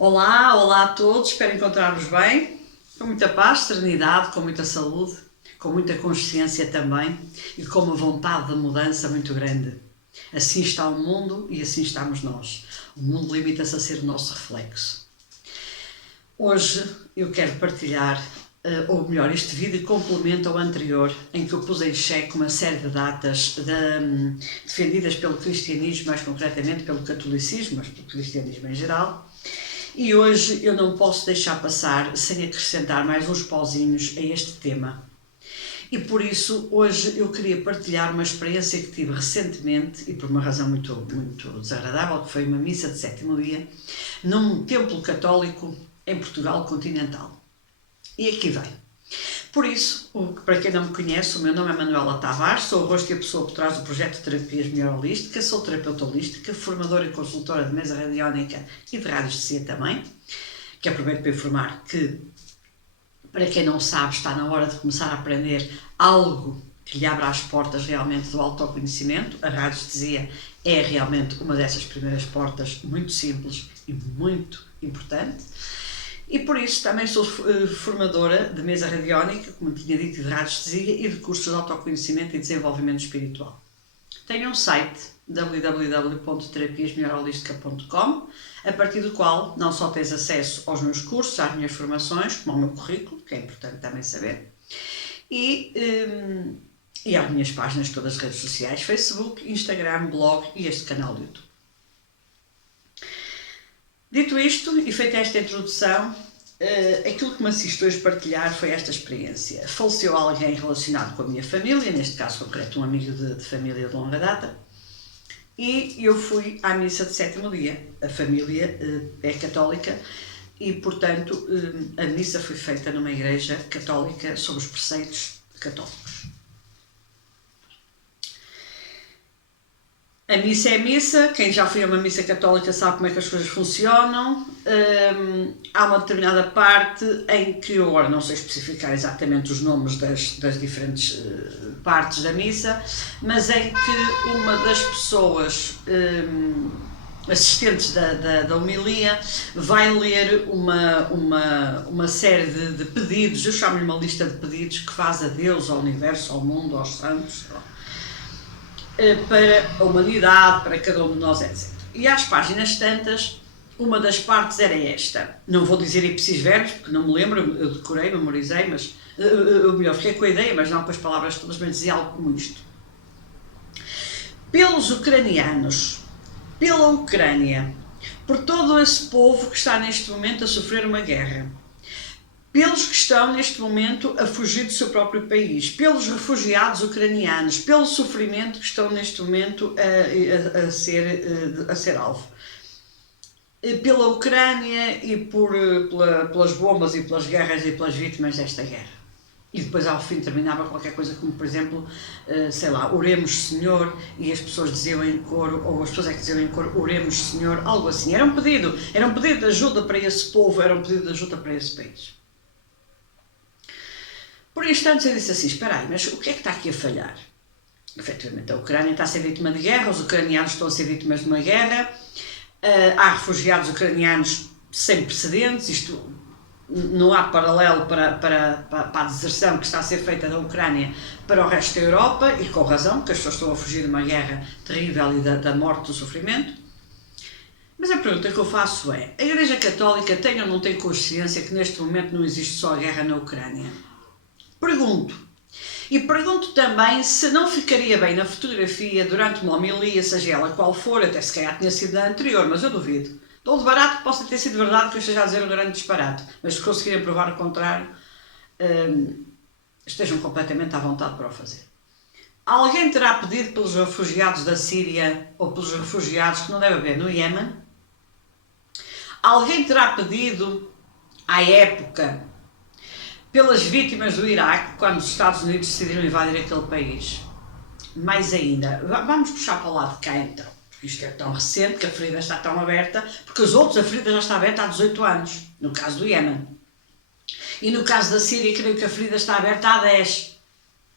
Olá, olá a todos, espero encontrar-vos bem, com muita paz, serenidade, com muita saúde, com muita consciência também e com uma vontade de mudança muito grande. Assim está o mundo e assim estamos nós. O mundo limita-se a ser o nosso reflexo. Hoje eu quero partilhar, ou melhor, este vídeo complementa ao anterior, em que eu pus em xeque uma série de datas defendidas pelo cristianismo, mais concretamente pelo catolicismo, mas pelo cristianismo em geral. E hoje eu não posso deixar passar sem acrescentar mais uns pauzinhos a este tema. E por isso hoje eu queria partilhar uma experiência que tive recentemente, e por uma razão muito desagradável, que foi uma missa de sétimo dia, num templo católico em Portugal continental. E aqui vem. Por isso, para quem não me conhece, o meu nome é Manuela Tavares, sou o rosto e a pessoa por trás do projeto de Terapias Melhor Holística, sou terapeuta holística, formadora e consultora de mesa radiónica e de radiestesia também, que aproveito para informar que, para quem não sabe, está na hora de começar a aprender algo que lhe abra as portas realmente do autoconhecimento. A radiestesia é realmente uma dessas primeiras portas, muito simples e muito importante. E por isso também sou formadora de mesa radiónica, como tinha dito, de radiestesia e de cursos de autoconhecimento e desenvolvimento espiritual. Tenho um site www.terapiasmelhorholistica.com, a partir do qual não só tens acesso aos meus cursos, às minhas formações, como ao meu currículo, que é importante também saber, e às minhas páginas todas as redes sociais, Facebook, Instagram, blog e este canal do YouTube. Dito isto, e feita esta introdução, aquilo que me assisto hoje partilhar foi esta experiência. Faleceu alguém relacionado com a minha família, neste caso concreto um amigo de família de longa data, e eu fui à missa de sétimo dia. A família é católica e, portanto, a missa foi feita numa igreja católica sob os preceitos católicos. A missa é missa, quem já foi a uma missa católica sabe como é que as coisas funcionam. Há uma determinada parte em que, eu agora não sei especificar exatamente os nomes das diferentes partes da missa, mas em que uma das pessoas assistentes da homilia vai ler uma série de pedidos, eu chamo-lhe uma lista de pedidos que faz a Deus, ao universo, ao mundo, aos santos, para a humanidade, para cada um de nós, etc. E às páginas tantas, uma das partes era esta. Não vou dizer ipsis verbis, porque não me lembro, eu decorei, memorizei, mas eu melhor fiquei com a ideia, mas não com as palavras todas, mas dizia algo como isto. Pelos ucranianos, pela Ucrânia, por todo esse povo que está neste momento a sofrer uma guerra, pelos que estão neste momento a fugir do seu próprio país, pelos refugiados ucranianos, pelo sofrimento que estão neste momento a ser alvo. Pela Ucrânia e pelas bombas e pelas guerras e pelas vítimas desta guerra. E depois ao fim terminava qualquer coisa como, por exemplo, sei lá, oremos Senhor, e as pessoas diziam em coro, ou as pessoas é que diziam em coro, oremos Senhor, algo assim. Era um pedido de ajuda para esse povo, era um pedido de ajuda para esse país. Por instantes eu disse assim, espera aí, mas o que é que está aqui a falhar? Efetivamente, a Ucrânia está a ser vítima de guerra, os ucranianos estão a ser vítimas de uma guerra, há refugiados ucranianos sem precedentes, isto não há paralelo para a deserção que está a ser feita da Ucrânia para o resto da Europa, e com razão, porque as pessoas estão a fugir de uma guerra terrível e da morte, do sofrimento. Mas a pergunta que eu faço é, a Igreja Católica tem ou não tem consciência que neste momento não existe só a guerra na Ucrânia? Pergunto. E pergunto também se não ficaria bem na fotografia durante uma homilia, seja ela qual for, até se calhar tinha sido da anterior, mas eu duvido. Dou de barato que possa ter sido verdade que eu esteja a dizer um grande disparate, mas se conseguirem provar o contrário, estejam completamente à vontade para o fazer. Alguém terá pedido pelos refugiados da Síria ou pelos refugiados que não deve haver no Iémen? Alguém terá pedido, à época, pelas vítimas do Iraque, quando os Estados Unidos decidiram invadir aquele país? Mais ainda, vamos puxar para o lado de cá então, porque isto é tão recente, que a ferida está tão aberta, porque os outros a ferida já está aberta há 18 anos, no caso do Iémen. E no caso da Síria, creio que a ferida está aberta há 10.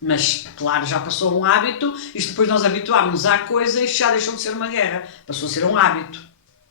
Mas, claro, já passou um hábito, isto depois nós habituámos-nos à coisa e isto já deixou de ser uma guerra, passou a ser um hábito.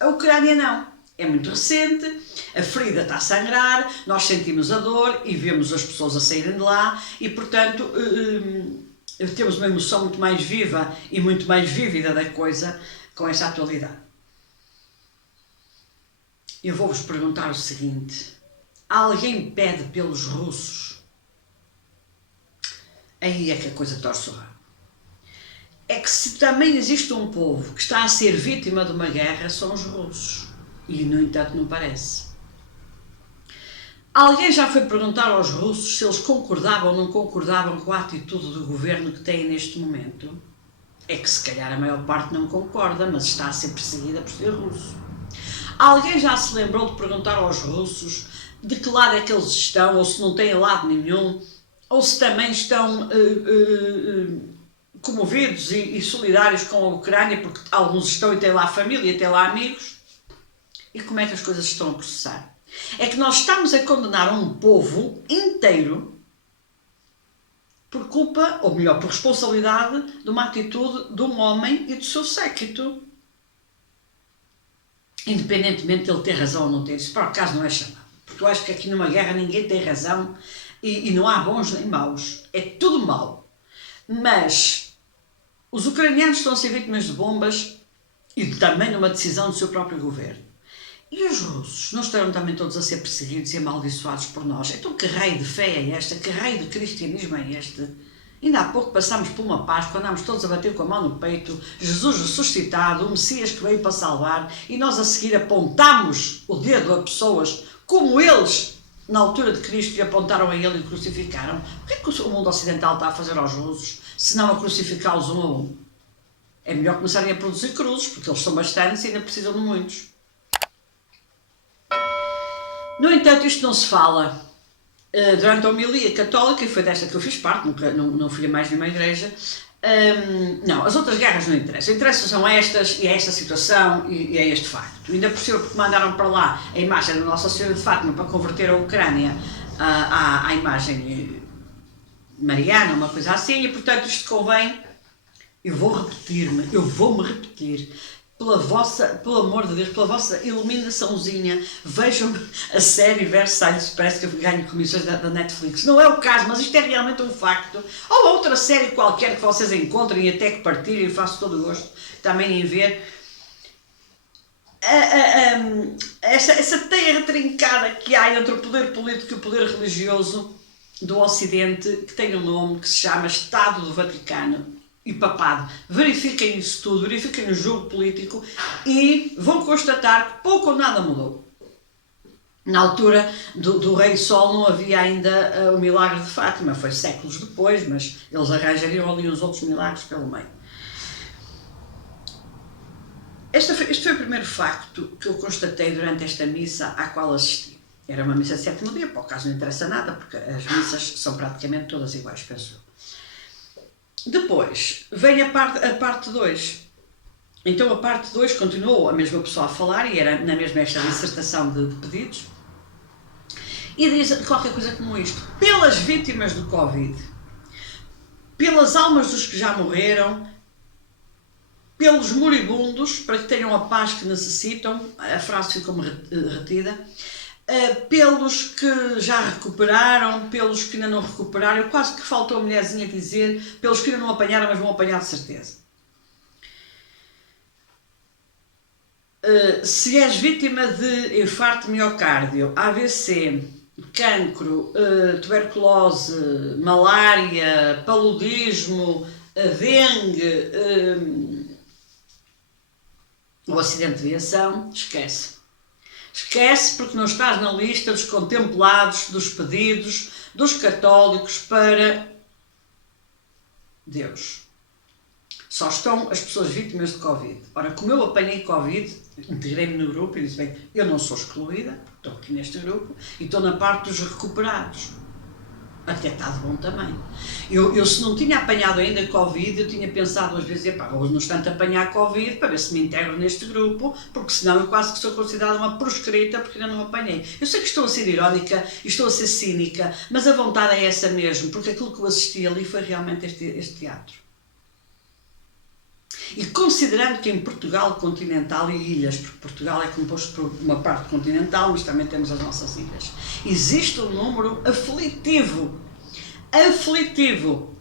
A Ucrânia não. É muito recente, a ferida está a sangrar, nós sentimos a dor e vemos as pessoas a saírem de lá e, portanto, temos uma emoção muito mais viva e muito mais vívida da coisa com essa atualidade. Eu vou-vos perguntar o seguinte: alguém pede pelos russos? Aí é que a coisa torce o rabo. É que se também existe um povo que está a ser vítima de uma guerra, são os russos. E, no entanto, não parece. Alguém já foi perguntar aos russos se eles concordavam ou não concordavam com a atitude do governo que têm neste momento? É que se calhar a maior parte não concorda, mas está a ser perseguida por ser russo. Alguém já se lembrou de perguntar aos russos de que lado é que eles estão, ou se não têm lado nenhum, ou se também estão comovidos e solidários com a Ucrânia, porque alguns estão e têm lá família, têm lá amigos? E como é que as coisas estão a processar? É que nós estamos a condenar um povo inteiro por culpa, ou melhor, por responsabilidade de uma atitude de um homem e do seu séquito. Independentemente de ele ter razão ou não ter. Isso por acaso não é chamado. Porque eu acho que aqui numa guerra ninguém tem razão e não há bons nem maus. É tudo mau. Mas os ucranianos estão a ser vítimas de bombas e também de uma decisão do seu próprio governo. E os russos não estarão também todos a ser perseguidos e amaldiçoados por nós? Então que raio de fé é esta? Que raio de cristianismo é este? Ainda há pouco passámos por uma Páscoa, andámos todos a bater com a mão no peito, Jesus ressuscitado, o Messias que veio para salvar, e nós a seguir apontamos o dedo a pessoas como eles, na altura de Cristo, lhe apontaram a ele e o crucificaram. O que é que o mundo ocidental está a fazer aos russos, se não a crucificá-los um a um? É melhor começarem a produzir cruzes, porque eles são bastantes e ainda precisam de muitos. No entanto, isto não se fala. Durante a homilia católica, e foi desta que eu fiz parte, nunca, não fui a mais nenhuma igreja, não, as outras guerras não interessam. Interessam são estas, e é esta situação, e é este facto. Ainda por cima, porque mandaram para lá a imagem da Nossa Senhora de Fátima para converter a Ucrânia à imagem mariana, uma coisa assim, e portanto isto convém, eu vou-me repetir, pelo amor de Deus, pela vossa iluminaçãozinha, vejam a série Versailles, parece que eu ganho comissões da Netflix. Não é o caso, mas isto é realmente um facto. Ou outra série qualquer que vocês encontrem e até que partilhem, faço todo o gosto também em ver. Essa teia trincada que há entre o poder político e o poder religioso do Ocidente, que tem um nome que se chama Estado do Vaticano e papado. Verifiquem isso tudo, verifiquem o jogo político e vão constatar que pouco ou nada mudou. Na altura do Rei Sol não havia ainda o milagre de Fátima, foi séculos depois, mas eles arranjariam ali uns outros milagres pelo meio. Este foi o primeiro facto que eu constatei durante esta missa à qual assisti. Era uma missa de sétimo dia, por acaso não interessa nada, porque as missas são praticamente todas iguais, penso eu. Depois, vem a parte 2. Então a parte 2 continuou a mesma pessoa a falar, e era na mesma esta dissertação de pedidos, e diz qualquer coisa como isto: pelas vítimas do Covid, pelas almas dos que já morreram, pelos moribundos, para que tenham a paz que necessitam, a frase ficou-me retida, pelos que já recuperaram, pelos que ainda não recuperaram, quase que faltou a mulherzinha dizer, pelos que ainda não apanharam, mas vão apanhar de certeza. Se és vítima de infarto de miocárdio, AVC, cancro, tuberculose, malária, paludismo, dengue, ou acidente de viação, esquece. Esquece, porque não estás na lista dos contemplados, dos pedidos dos católicos para Deus. Só estão as pessoas vítimas de Covid. Ora, como eu apanhei Covid, integrei-me no grupo e disse: bem, eu não sou excluída, estou aqui neste grupo e estou na parte dos recuperados. Até está de bom tamanho. Eu se não tinha apanhado ainda Covid, eu tinha pensado 2 vezes: vou no instante apanhar Covid para ver se me integro neste grupo, porque senão eu quase que sou considerada uma proscrita porque ainda não apanhei. Eu sei que estou a ser irónica e estou a ser cínica, mas a vontade é essa mesmo, porque aquilo que eu assisti ali foi realmente este teatro. E considerando que em Portugal continental e ilhas, porque Portugal é composto por uma parte continental, mas também temos as nossas ilhas, existe um número aflitivo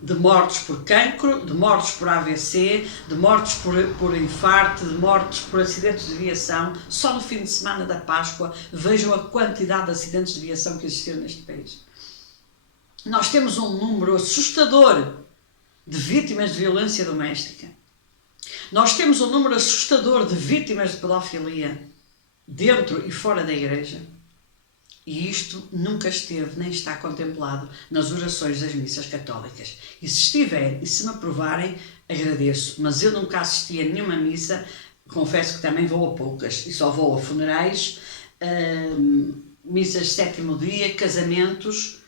de mortes por cancro, de mortes por AVC, de mortes por infarto, de mortes por acidentes de viação. Só no fim de semana da Páscoa vejam a quantidade de acidentes de viação que existiram neste país. Nós temos um número assustador de vítimas de violência doméstica. Nós temos um número assustador de vítimas de pedofilia dentro e fora da igreja. E isto nunca esteve nem está contemplado nas orações das missas católicas. E se estiver, e se me aprovarem, agradeço. Mas eu nunca assisti a nenhuma missa, confesso que também vou a poucas. E só vou a funerais, missas de sétimo dia, casamentos,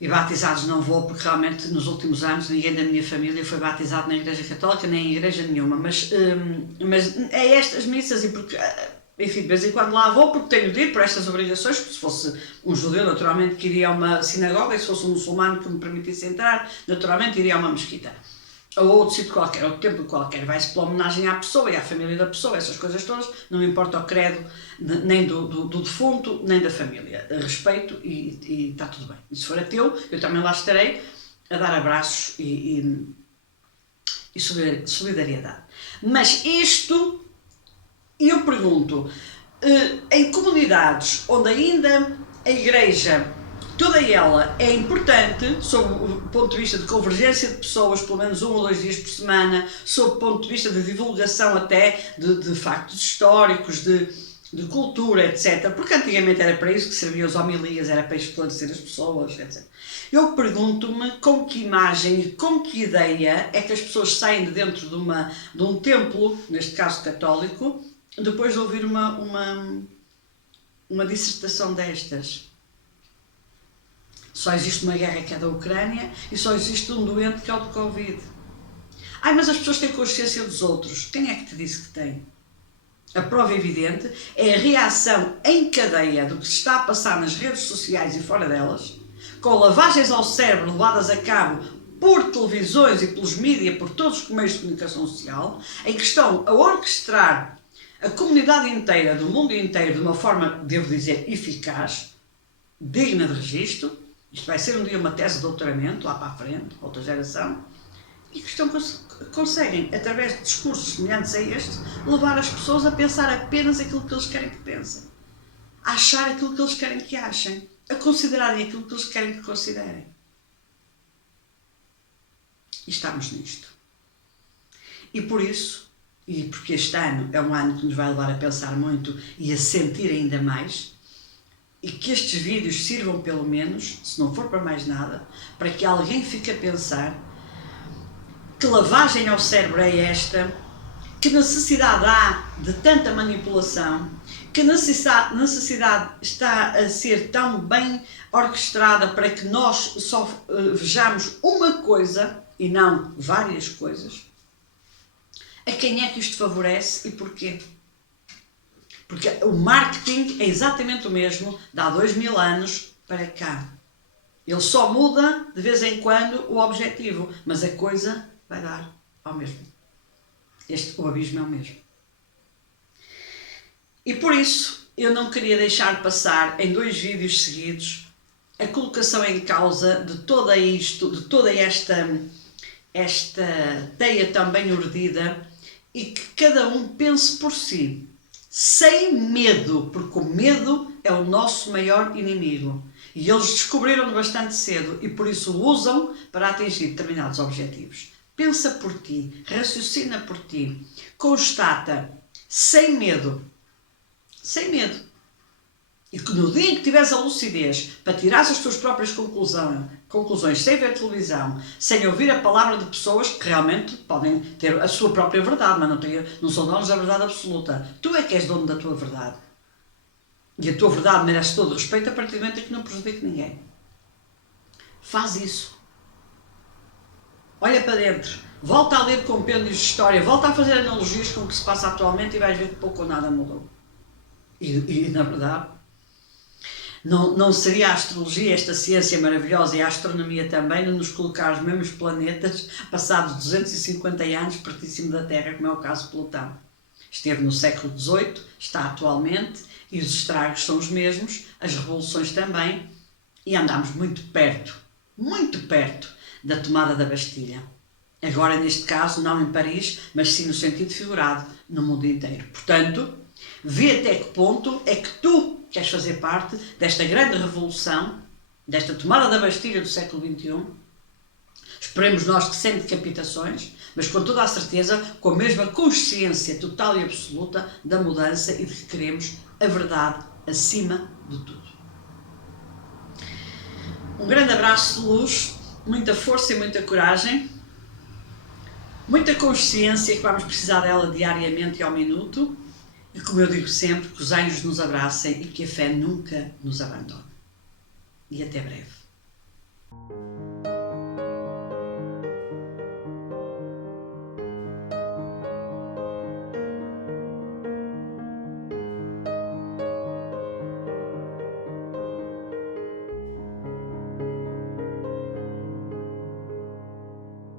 e batizados não vou, porque realmente nos últimos anos ninguém da minha família foi batizado na Igreja Católica, nem em igreja nenhuma. Mas é estas missas, e porque... Enfim, de vez em quando lá vou porque tenho de ir por estas obrigações, porque se fosse um judeu, naturalmente que iria a uma sinagoga, e se fosse um muçulmano que me permitisse entrar, naturalmente iria a uma mesquita. Ou outro sítio qualquer, outro templo qualquer. Vai-se pela homenagem à pessoa e à família da pessoa, essas coisas todas, não me importa o credo nem do defunto, nem da família. Respeito e está tudo bem. E se for ateu, eu também lá estarei a dar abraços e solidariedade. Mas isto... E eu pergunto, em comunidades onde ainda a Igreja, toda ela é importante, sob o ponto de vista de convergência de pessoas, pelo menos 1 ou 2 dias por semana, sob o ponto de vista de divulgação até de factos históricos, de cultura, etc. Porque antigamente era para isso que serviam as homilias, era para esclarecer as pessoas, etc. Eu pergunto-me com que imagem e com que ideia é que as pessoas saem de dentro de um templo, neste caso católico, depois de ouvir uma dissertação destas. Só existe uma guerra que é da Ucrânia e só existe um doente que é o do Covid. Ai, mas as pessoas têm consciência dos outros. Quem é que te disse que tem? A prova evidente é a reação em cadeia do que se está a passar nas redes sociais e fora delas, com lavagens ao cérebro levadas a cabo por televisões e pelos mídias, por todos os meios de comunicação social, em que estão a orquestrar a comunidade inteira, do mundo inteiro, de uma forma, devo dizer, eficaz, digna de registro. Isto vai ser um dia uma tese de doutoramento, lá para a frente, outra geração, e que conseguem, através de discursos semelhantes a este, levar as pessoas a pensar apenas aquilo que eles querem que pensem, a achar aquilo que eles querem que achem, a considerarem aquilo que eles querem que considerem. E estamos nisto. E por isso, e porque este ano é um ano que nos vai levar a pensar muito e a sentir ainda mais, e que estes vídeos sirvam pelo menos, se não for para mais nada, para que alguém fique a pensar que lavagem ao cérebro é esta, que necessidade há de tanta manipulação, que necessidade está a ser tão bem orquestrada para que nós só vejamos uma coisa e não várias coisas. A quem é que isto favorece e porquê? Porque o marketing é exatamente o mesmo de há 2000 anos para cá. Ele só muda de vez em quando o objetivo, mas a coisa vai dar ao mesmo. O abismo é o mesmo. E por isso eu não queria deixar passar em 2 vídeos seguidos a colocação em causa de toda esta teia tão bem urdida, e que cada um pense por si, sem medo, porque o medo é o nosso maior inimigo. E eles descobriram-no bastante cedo e por isso o usam para atingir determinados objetivos. Pensa por ti, raciocina por ti, constata, sem medo. Sem medo. E que no dia em que tiveres a lucidez para tirar as tuas próprias conclusões, sem ver televisão, sem ouvir a palavra de pessoas que realmente podem ter a sua própria verdade, mas não são donos da verdade absoluta. Tu é que és dono da tua verdade. E a tua verdade merece todo o respeito a partir do momento em que não prejudique ninguém. Faz isso. Olha para dentro. Volta a ler compêndios de história. Volta a fazer analogias com o que se passa atualmente e vais ver que pouco ou nada mudou. E na verdade, Não seria a astrologia, esta ciência maravilhosa, e a astronomia também, de nos colocar os mesmos planetas passados 250 anos pertíssimo da Terra, como é o caso de Plutão. Esteve no século XVIII, está atualmente, e os estragos são os mesmos, as revoluções também, e andamos muito perto da tomada da Bastilha. Agora, neste caso, não em Paris, mas sim no sentido figurado, no mundo inteiro. Portanto, vê até que ponto é que tu queres fazer parte desta grande revolução, desta tomada da Bastilha do século XXI. Esperemos nós que sem decapitações, mas com toda a certeza, com a mesma consciência total e absoluta da mudança e de que queremos a verdade acima de tudo. Um grande abraço de luz, muita força e muita coragem, muita consciência que vamos precisar dela diariamente e ao minuto, e como eu digo sempre, que os anjos nos abracem e que a fé nunca nos abandone. E até breve.